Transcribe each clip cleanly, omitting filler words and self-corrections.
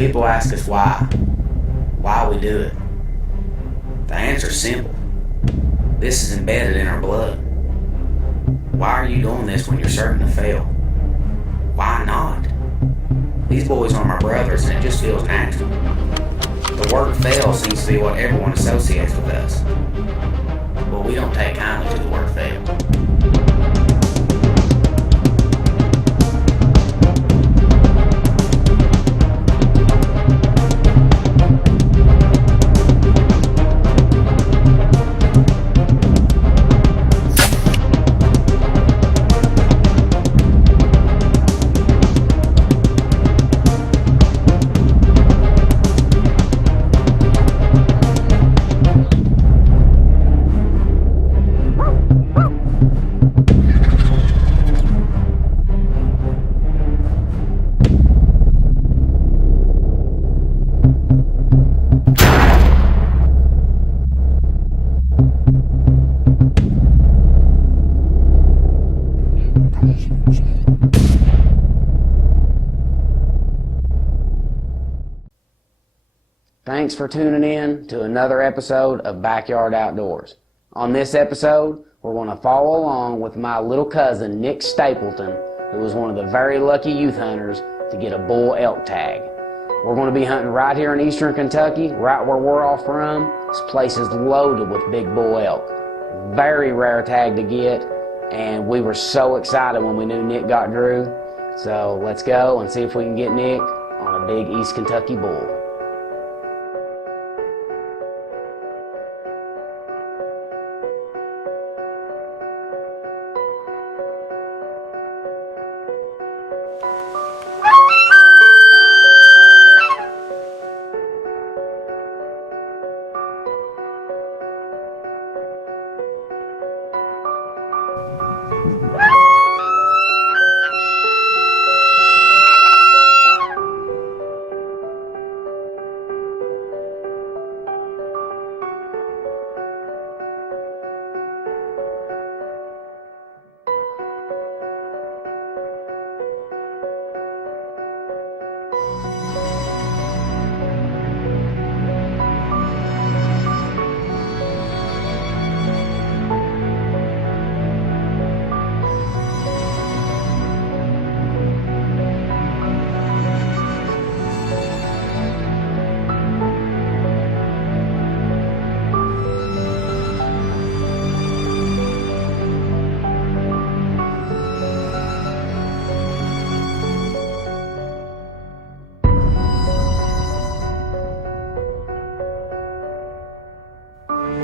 People ask us why we do it. The answer's simple. This is embedded in our blood. Why are you doing this when you're certain to fail? Why not? These boys are my brothers and it just feels natural. The word fail seems to be what everyone associates with us. But we don't take kindly to the word fail. Thanks for tuning in to another episode of Backyard Outdoors. On this episode, we're going to follow along with my little cousin, Nick Stapleton, who was one of the very lucky youth hunters to get a bull elk tag. We're going to be hunting right here in eastern Kentucky, right where we're all from. This place is loaded with big bull elk. Very rare tag to get, and we were so excited when we knew Nick got Drew. So let's go and see if we can get Nick on a big East Kentucky bull.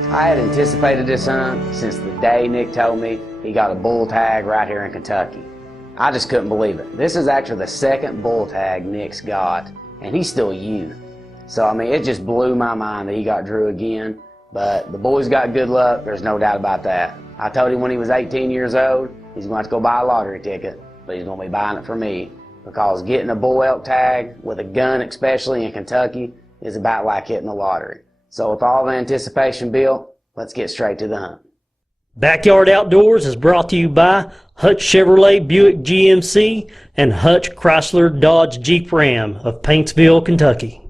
I had anticipated this hunt since the day Nick told me he got a bull tag right here in Kentucky. I just couldn't believe it. This is actually the second bull tag Nick's got, and he's still a youth. So, I mean, it just blew my mind that he got Drew again. But the boy's got good luck, there's no doubt about that. I told him when he was 18 years old, he's going to have to go buy a lottery ticket, but he's going to be buying it for me. Because getting a bull elk tag, with a gun especially in Kentucky, is about like hitting the lottery. So with all the anticipation built, let's get straight to the hunt. Backyard Outdoors is brought to you by Hutch Chevrolet Buick GMC and Hutch Chrysler Dodge Jeep Ram of Paintsville, Kentucky.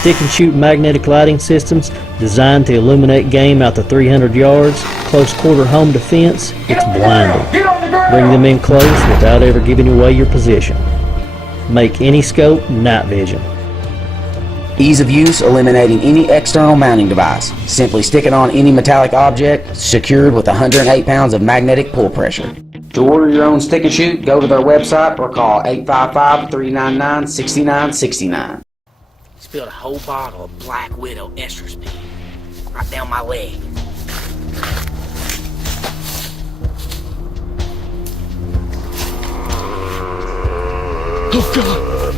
Stick and shoot magnetic lighting systems designed to illuminate game out to 300 yards. Close quarter home defense, it's blinding. Bring them in close without ever giving away your position. Make any scope night vision. Ease of use, eliminating any external mounting device. Simply stick it on any metallic object, secured with 108 pounds of magnetic pull pressure. To order your own stick and shoot, go to their website or call 855-399-6969. Spilled a whole bottle of Black Widow estrus pea right down my leg. Oh God!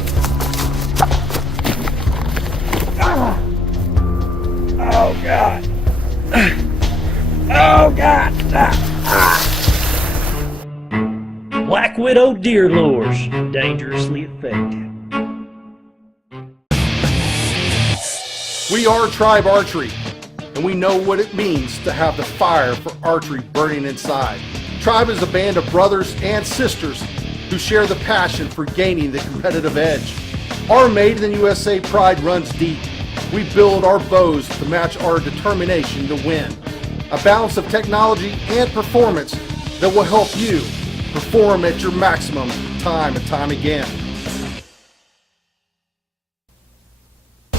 Black Widow deer lures, dangerously effective. We are Tribe Archery, and we know what it means to have the fire for archery burning inside. Tribe is a band of brothers and sisters who share the passion for gaining the competitive edge. Our Made in the USA pride runs deep. We build our bows to match our determination to win. A balance of technology and performance that will help you perform at your maximum time and time again.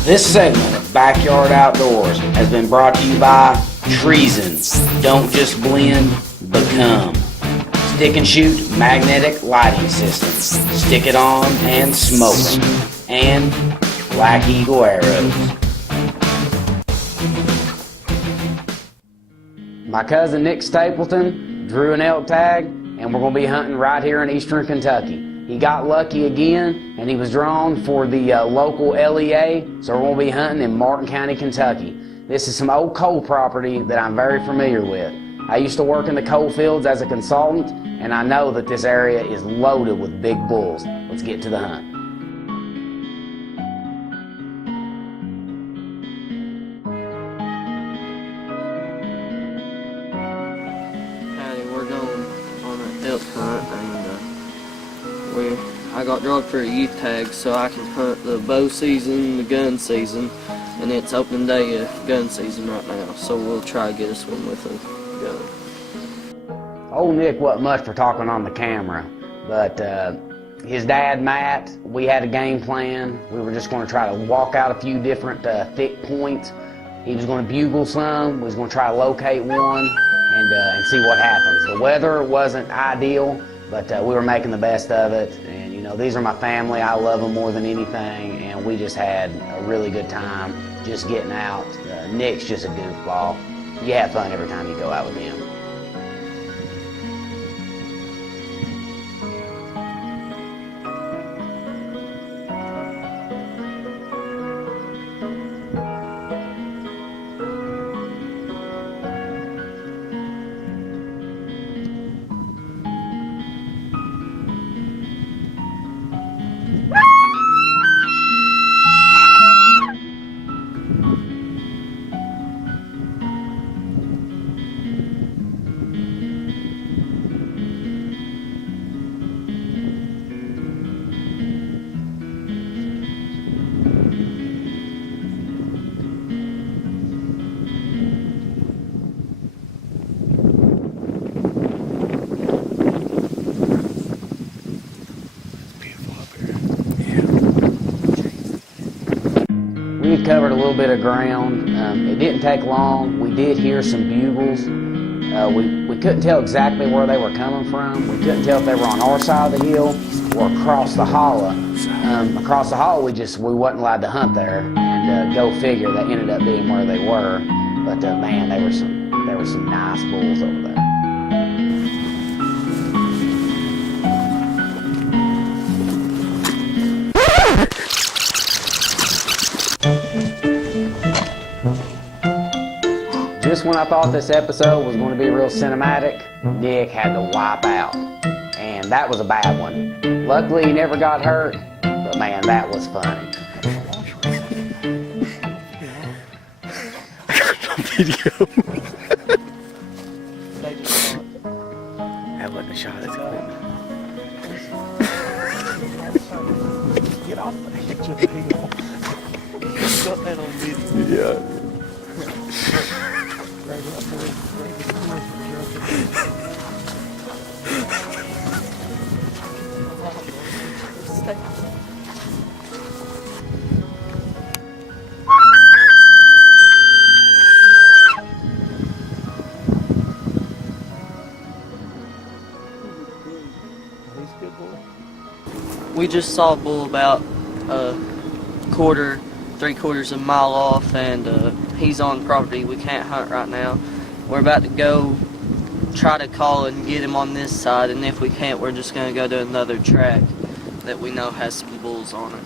This segment of Backyard Outdoors has been brought to you by Treason. Don't just blend, become. Stick and Shoot magnetic lighting system. Stick it on and smoke 'em. And Black Eagle arrows. My cousin Nick Stapleton drew an elk tag, and we're going to be hunting right here in eastern Kentucky. He got lucky again, and he was drawn for the local LEA, so we're going to be hunting in Martin County, Kentucky. This is some old coal property that I'm very familiar with. I used to work in the coal fields as a consultant, and I know that this area is loaded with big bulls. Let's get to the hunt. Howdy, we're going on an elk hunt, and I got drawn for a youth tag so I can hunt the bow season, the gun season, and it's opening day of gun season right now, so we'll try to get us one with a gun. Old Nick wasn't much for talking on the camera, but his dad, Matt, we had a game plan. We were just going to try to walk out a few different thick points. He was going to bugle some. We was going to try to locate one and see what happens. The weather wasn't ideal, but we were making the best of it. And you know, these are my family. I love them more than anything, and we just had a really good time just getting out. Nick's just a goofball. You have fun every time you go out with him. We covered a little bit of ground. It didn't take long. We did hear some bugles. We couldn't tell exactly where they were coming from. We couldn't tell if they were on our side of the hill or across the hollow. Across the hollow, we wasn't allowed to hunt there, and go figure, that ended up being where they were. But man, there were some nice bulls over there. Just when I thought this episode was going to be real cinematic, Nick had to wipe out. And that was a bad one. Luckily, he never got hurt, but man, that was funny. Video. That wasn't a shot, that's good. Get off the edge of the hill. You got that on video. Yeah. We just saw a bull about a quarter, 3/4 of a mile off, and he's on property we can't hunt right now. We're about to go try to call and get him on this side, and if we can't, we're just going to go to another track that we know has some bulls on it.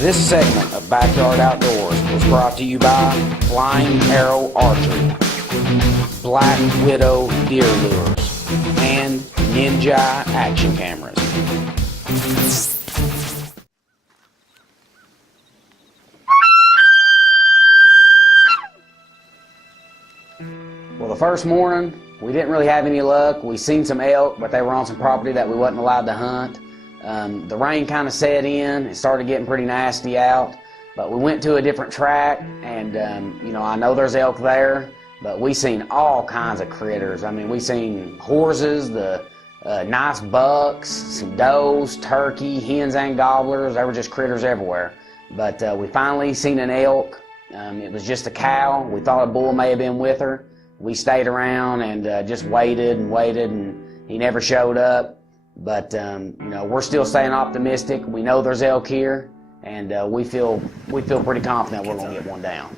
This segment of Backyard Outdoors was brought to you by Flying Arrow Archery, Black Widow Deer Lures, and Ninja Action Cameras. Well, the first morning, we didn't really have any luck. We seen some elk, but they were on some property that we wasn't allowed to hunt. The rain kind of set in. It started getting pretty nasty out. But we went to a different track, and I know there's elk there, but we seen all kinds of critters. I mean, we seen horses, the nice bucks, some does, turkey, hens and gobblers. There were just critters everywhere. But we finally seen an elk. It was just a cow. We thought a bull may have been with her. We stayed around and just waited, and he never showed up. But we're still staying optimistic. We know there's elk here, and we feel pretty confident we're gonna get one down.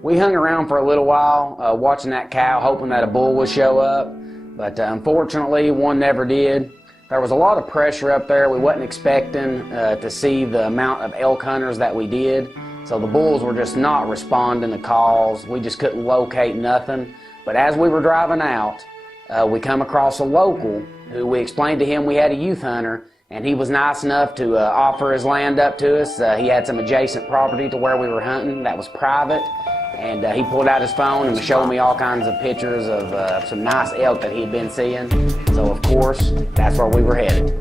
We hung around for a little while, watching that cow, hoping that a bull would show up, but unfortunately, one never did. There was a lot of pressure up there. We wasn't expecting to see the amount of elk hunters that we did. So the bulls were just not responding to calls. We just couldn't locate nothing. But as we were driving out, we come across a local who we explained to him we had a youth hunter, and he was nice enough to offer his land up to us. He had some adjacent property to where we were hunting that was private. And he pulled out his phone and was showing me all kinds of pictures of some nice elk that he had been seeing. So of course, that's where we were headed.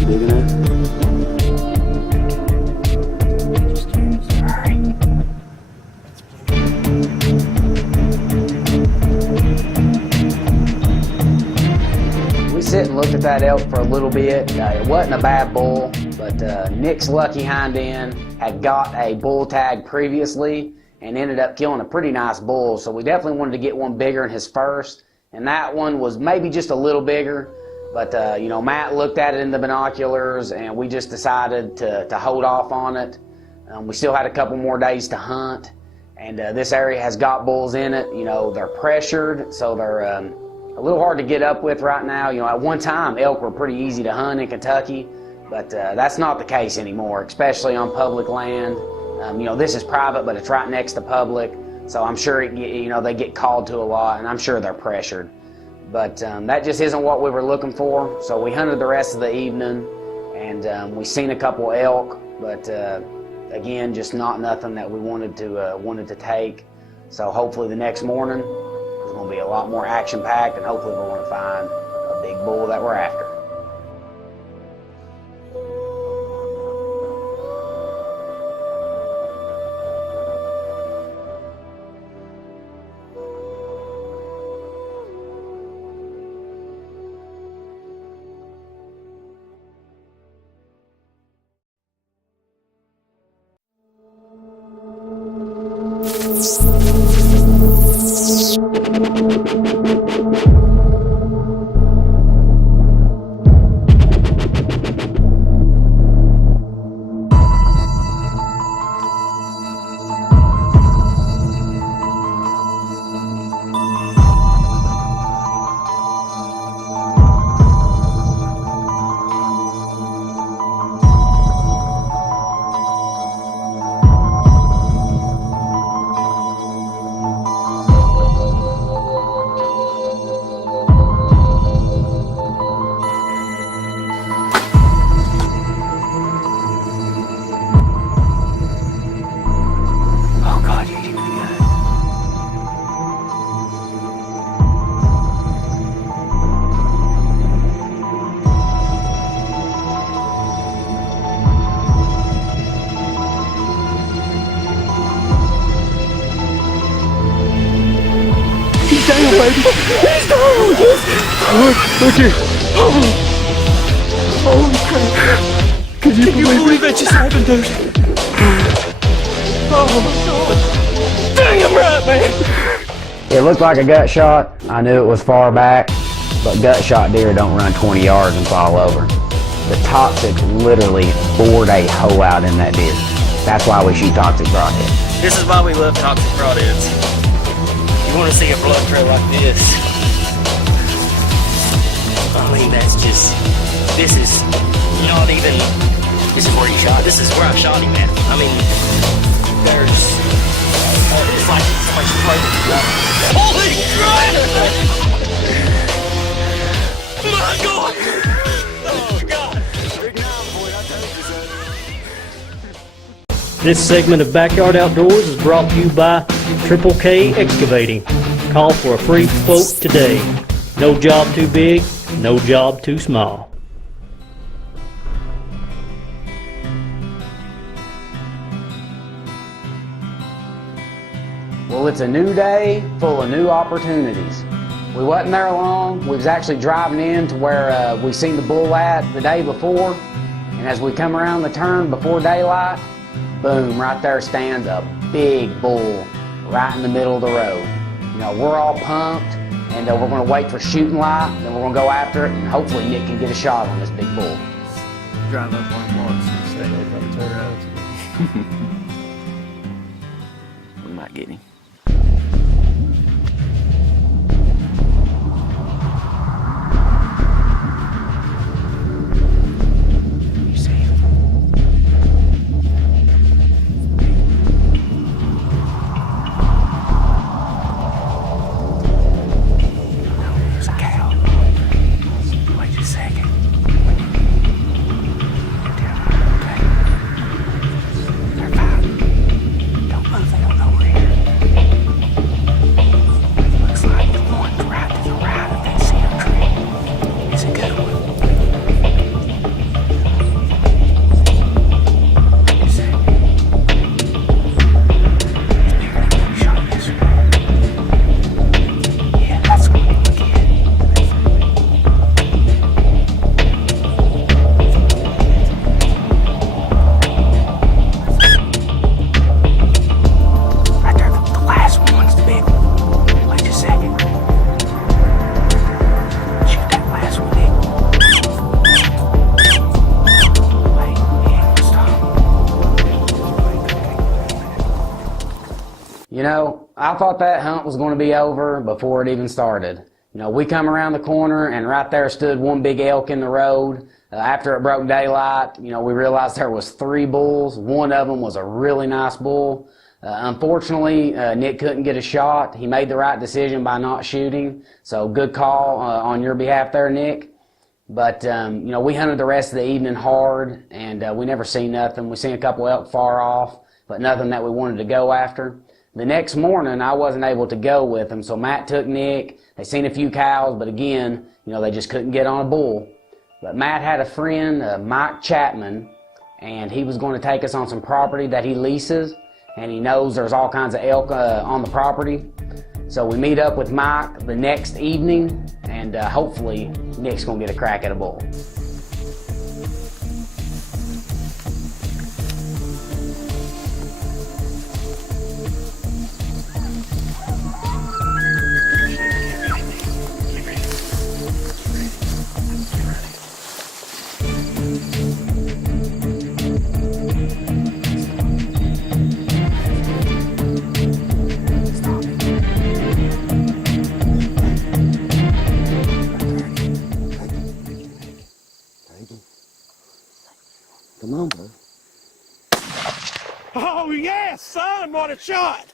Digging it? Sit and looked at that elk for a little bit. It wasn't a bad bull, but Nick's lucky hind end had got a bull tag previously and ended up killing a pretty nice bull. So we definitely wanted to get one bigger than his first, and that one was maybe just a little bigger. But Matt looked at it in the binoculars, and we just decided to hold off on it. We still had a couple more days to hunt, and this area has got bulls in it. They're pressured, so they're a little hard to get up with right now. At one time, elk were pretty easy to hunt in Kentucky, but that's not the case anymore, especially on public land. This is private, but it's right next to public, so I'm sure they get called to a lot, and I'm sure they're pressured. But that just isn't what we were looking for, so we hunted the rest of the evening, and we seen a couple elk, but again, just not nothing that we wanted to take. So hopefully the next morning, it's going to be a lot more action-packed, and hopefully we're going to find a big bull that we're after. Damn, baby. He's down. Look here. Holy crap. Can you believe that just happened, dude? Oh my God. Dang, I'm right, man. It looked like a gut shot. I knew it was far back. but gut shot deer don't run 20 yards and fall over. The toxics literally bored a hole out in that deer. That's why we shoot toxic broadheads. This is why we love toxic broadheads. You want to see a blood trail like this? I mean, this is not even, this is where he shot. This is where I shot him at. I mean, it's like somebody's crazy. Holy crap! My God! Oh, God! This segment of Backyard Outdoors is brought to you by Triple K Excavating. Call for a free quote today. No job too big, no job too small. Well, it's a new day full of new opportunities. We wasn't there long. We was actually driving in to where we seen the bull at the day before. And as we come around the turn before daylight, boom, right there stands a big bull right in the middle of the road. You know, we're all pumped, and we're going to wait for shooting light, then we're going to go after it, and hopefully Nick can get a shot on this big bull. Drive up on marks and stay over on the turn. We might get him. You know, I thought that hunt was going to be over before it even started. You know, we come around the corner and right there stood one big elk in the road. After it broke daylight, you know, we realized there was 3 bulls. One of them was a really nice bull. Unfortunately, Nick couldn't get a shot. He made the right decision by not shooting. So good call on your behalf there, Nick. But, you know, we hunted the rest of the evening hard, and we never seen nothing. We seen a couple elk far off, but nothing that we wanted to go after. The next morning, I wasn't able to go with them, so Matt took Nick. They seen a few cows, but again, you know, they just couldn't get on a bull. But Matt had a friend, Mike Chapman, and he was going to take us on some property that he leases, and he knows there's all kinds of elk on the property. So we meet up with Mike the next evening, and hopefully Nick's going to get a crack at a bull. Come on, bro. Oh, yes, son, what a shot!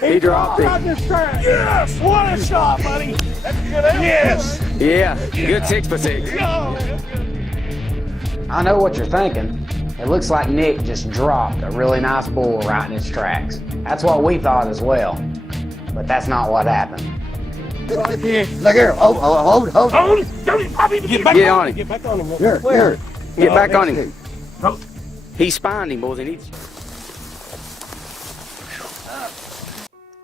He dropped it. Yes, what a shot, buddy! That's a good elk. Yes! Yeah, good 6x6. I know what you're thinking. It looks like Nick just dropped a really nice bull right in its tracks. That's what we thought as well. But that's not what happened. Look here. Hold. Hold it! Don't Bobby, get back Get on on him! him. Get back on him! Here. Get back on him. No. He spined him, boys.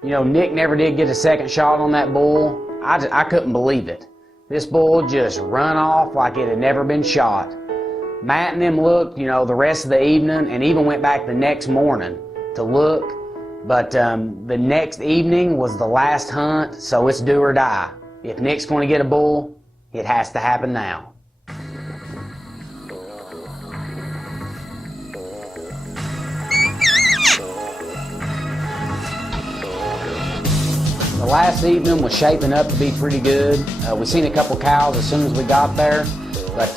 You know, Nick never did get a second shot on that bull. I couldn't believe it. This bull just run off like it had never been shot. Matt and them looked, you know, the rest of the evening and even went back the next morning to look. But the next evening was the last hunt, so it's do or die. If Nick's going to get a bull, it has to happen now. The last evening was shaping up to be pretty good. We seen a couple cows as soon as we got there, but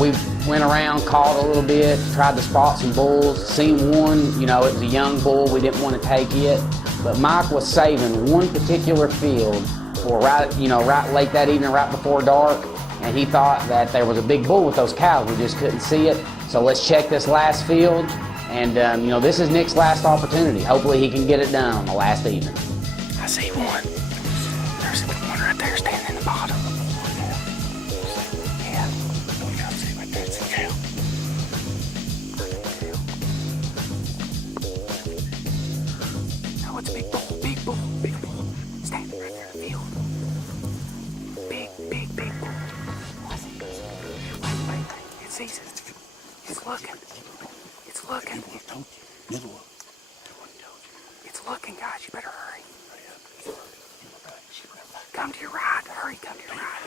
we went around, called a little bit, tried to spot some bulls. Seen one, it was a young bull. We didn't want to take it, but Mike was saving one particular field for right late that evening, right before dark, and he thought that there was a big bull with those cows. We just couldn't see it. So let's check this last field, and this is Nick's last opportunity. Hopefully he can get it done on the last evening. I see one. There's one right there standing in the bottom. Yeah. We gotta see right there. It's a cow. No, it's a big bull. Big bull. Big bull. Standing right there in the field. Big bull. Wait. It sees it. It's looking. It's looking. It's looking, guys. You better hurry. Come to your right. Hurry, come to your right.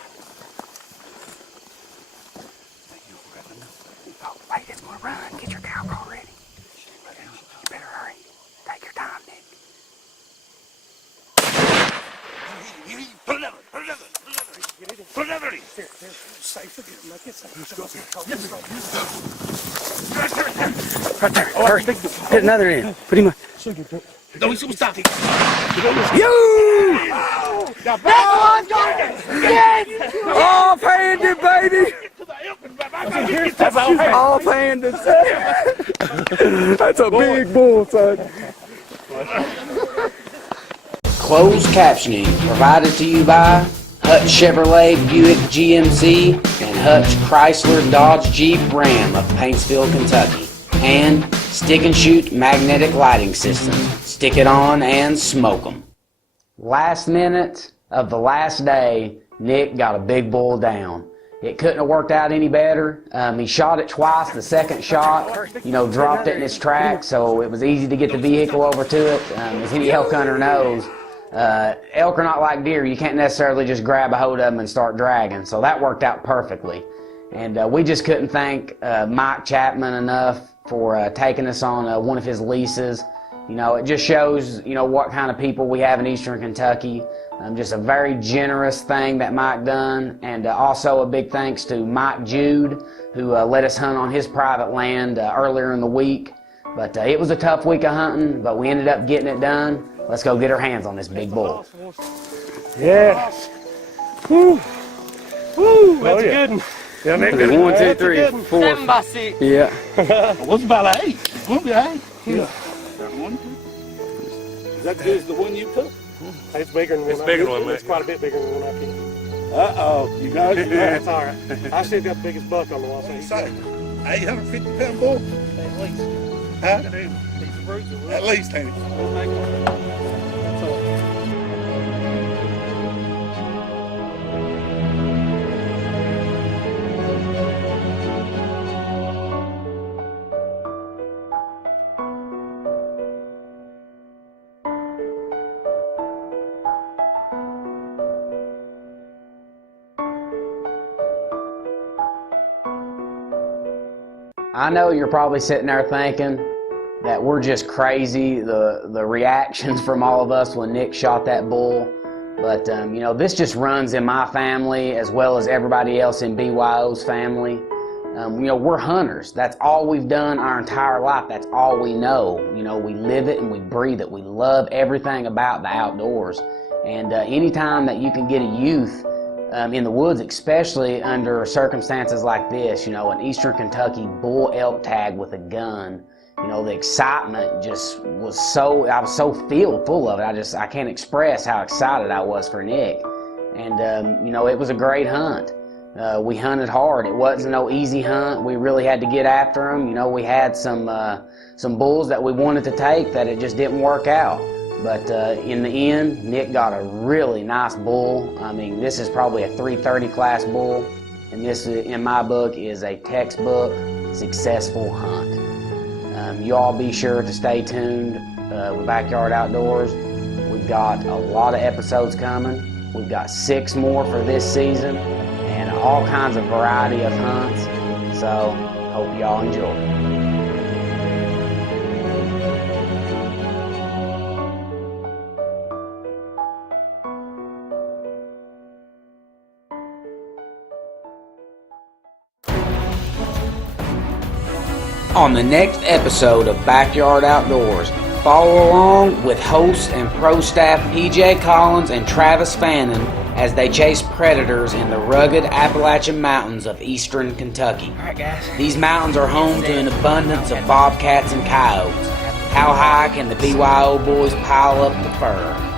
Oh, wait, it's going to run. Get your cow call ready. You better hurry. Take your time, Nick. Put it over. Right there. Hurry. Hit another end. Put him on. No, he's going to stop. Off-handed, baby! Off-handed. That's a big bull, son. Closed captioning provided to you by Hutch Chevrolet Buick GMC and Hutch Chrysler Dodge Jeep Ram of Paintsville, Kentucky, and Stick and Shoot Magnetic Lighting Systems. Stick it on and smoke 'em. Last minute of the last day, Nick got a big bull down. It couldn't have worked out any better. He shot it twice. The second shot, dropped it in its tracks, so it was easy to get the vehicle over to it. As any elk hunter knows, elk are not like deer. You can't necessarily just grab a hold of them and start dragging, so that worked out perfectly. And we just couldn't thank Mike Chapman enough for taking us on one of his leases. It just shows, what kind of people we have in Eastern Kentucky. Just a very generous thing that Mike done. And also a big thanks to Mike Jude, who let us hunt on his private land earlier in the week. But it was a tough week of hunting, but we ended up getting it done. Let's go get our hands on this big bull. Yeah. Woo. Woo. That's a good one. Yeah, Nick, 1, 2, 3, 4. 7 by 6. Yeah. What's about 8? Won't be 8. Yeah. Is that good as the one you took? It's bigger than one. It's bigger than one, It's quite a bit bigger than one I can. Uh-oh. You got it? That's all right. I still got the biggest buck on the wall. What do you say? 850-pound bull? At least. Huh? At least, ain't it? I know you're probably sitting there thinking that we're just crazy, the reactions from all of us when Nick shot that bull. But, this just runs in my family as well as everybody else in BYO's family. We're hunters. That's all we've done our entire life. That's all we know. We live it and we breathe it. We love everything about the outdoors. And anytime that you can get a youth in the woods, especially under circumstances like this, an Eastern Kentucky bull elk tag with a gun, the excitement just was I was so full of it. I can't express how excited I was for Nick. And, it was a great hunt. We hunted hard. It wasn't no easy hunt. We really had to get after them. We had some bulls that we wanted to take that it just didn't work out. But in the end, Nick got a really nice bull. I mean, this is probably a 330 class bull, and this, in my book, is a textbook successful hunt. You all be sure to stay tuned with Backyard Outdoors. We've got a lot of episodes coming. We've got 6 more for this season and all kinds of variety of hunts. So, hope y'all enjoy. On the next episode of Backyard Outdoors, follow along with hosts and pro staff PJ Collins and Travis Fannin as they chase predators in the rugged Appalachian Mountains of eastern Kentucky. All right, guys. These mountains are home to an abundance of bobcats and coyotes. How high can the BYO boys pile up the fur?